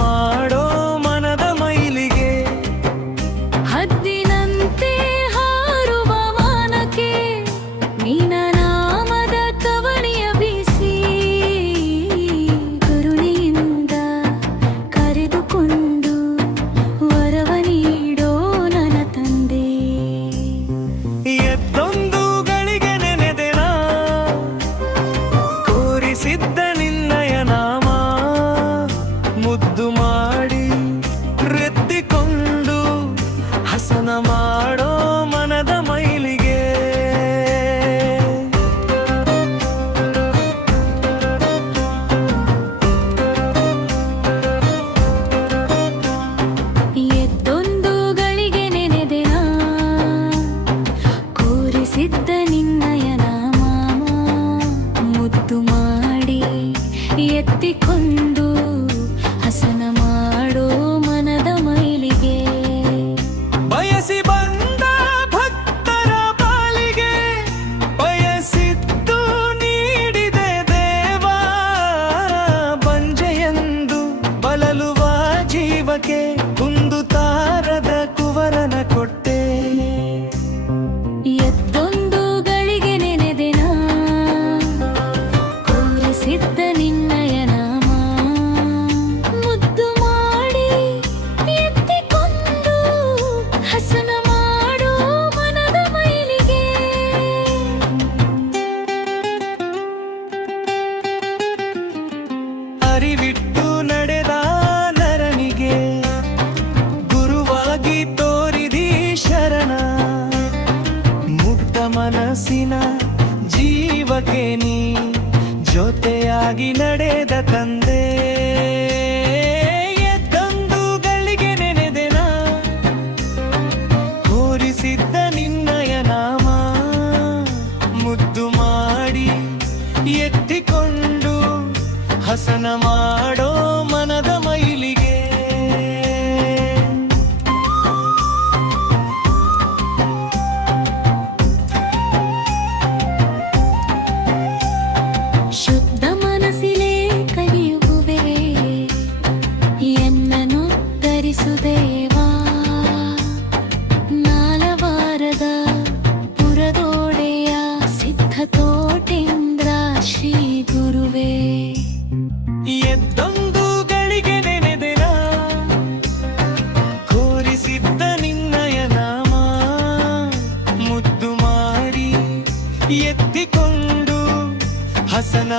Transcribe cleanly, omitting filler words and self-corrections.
ಮಾಡೋ ಮನದ ಮೈಲಿಗೆ ಹದ್ದಿನಂತೆ ಹಾರುವ ವಾನಕ್ಕೆ ನಿನ್ನ ನಾಮದ ಕವಣಿಯ ಬೀಸಿ ಕರುಣೆಯಿಂದ ಕರೆದುಕೊಂಡು ವರವ ನೀಡೋ ನನ್ನ ತಂದೆ. ಎದ್ದೊಂದು ಗಳಿಗೆ ನೆನೆದೆನ ಕೋರಿಸಿದ್ದ ನಿನ್ನಯ ನಾಮ ಮುದ್ದು ಮಾಡಿ ರೆತ್ತಿಕೊಂಡು ಹಸನ ಮಾಡೋ ಮನದ ಮೈಲಿಗೆ. ಎದ್ದೊಂದು ಗಳಿಗೆ ನೆನೆದೆನ ಕೋರಿಸಿದ್ದ ನಿನ್ನಯ ನಾಮ ಮುದ್ದು ಮಾಡಿ ಎತ್ತಿಕೊಂಡು ಹಸನ ಮಾಡೋ ಮನದ ಮೈಲಿಗೆ. ಬಯಸಿ ಬಂದ ಭಕ್ತರ ಪಾಲಿಗೆ ಬಯಸಿದ್ದು ನೀಡಿದೆ ದೇವ. ಬಂಜೆಯೆಂದು ಬಲಲುವ ಜೀವಕ್ಕೆ ಕುಂದು ತಾರದ ಕುವರನ ಕೊಟ್ಟೆ. ಎದ್ದೊಂದು ಗಳಿಗೆ ನೆನೆದೆನ ಕೋರಿಸಿದ್ದ ನಿನ್ನಯ ನಾಮ ಮುದ್ದು ಮಾಡಿ ಎತ್ತಿಕೊಂಡು ಹಸನ ಮಾಡೋ ಮನದ ಮೈಲಿಗೆ. ಅರಿವಿಟ್ಟು ನಡೆದ ನರನಿಗೆ ಗುರುವಾಗಿ ತೋರಿದಿ ಶರಣ. ಮುಗ್ಧ ಮನಸ್ಸಿನ ಜೀವಕ್ಕೆ ನೀ ಜೊತೆಯಾಗಿ ನಡೆದ ತಂದೆ. ಎದ್ದೊಂದು ಗಳಿಗೆ ನೆನೆದೆನ ಕೋರಿಸಿದ್ದ ನಿನ್ನಯ ನಾಮ ಮುದ್ದು ಮಾಡಿ ಎತ್ತಿಕೊಂಡು ಹಸನ ಮಾಡೋ ಮನದ ಮೈಲಿಗೆ. ಶುದ್ಧ ಮನಸ್ಸಿಲೆ ಕರೆಯುವೆ ಎನ್ನನು ಧರಿಸುದೇವಾ. ನಾಲವಾರದ ಪುರದೋಡೆಯ ಸಿದ್ಧ ತೋಟೇಂದ್ರ ಶ್ರೀ ಗುರುವೇ. ಎದ್ದೊಂದು ಗಳಿಗೆ ನೆನೆದೆನ ಕೋರಿಸಿದ್ದ ನಿನ್ನಯ ನಾಮ ಮುದ್ದು ಮಾಡಿ ಎತ್ತಿಕೊಂಡು ಹಸನ